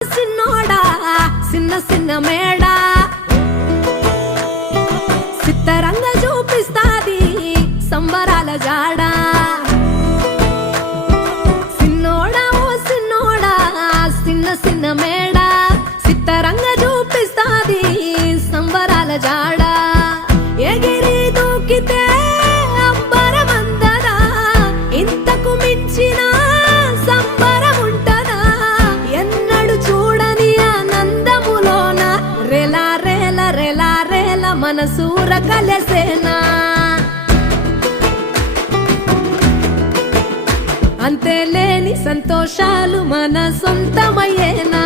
సిన్నోడా సిన్న సిన్న మేడా సిత్తరంగ చూపిస్తాది సంబరాల జాడా సిన్నోడా ఓ సిన్నోడా సిన్న సిన్న మేడా సిత్తరంగ చూపిస్తాది సంబరాల జాడా ఎగిరి దూకితే అంబరమందదా ఇంతకు మించిన సంబరం ఉంటదా ఎన్నడు చూడని ఆనందములోన రెలా రేల రెలా రేల మనసూర కలసేనా అంతే లేని సంతోషాలు మన సొంతమయ్యేనా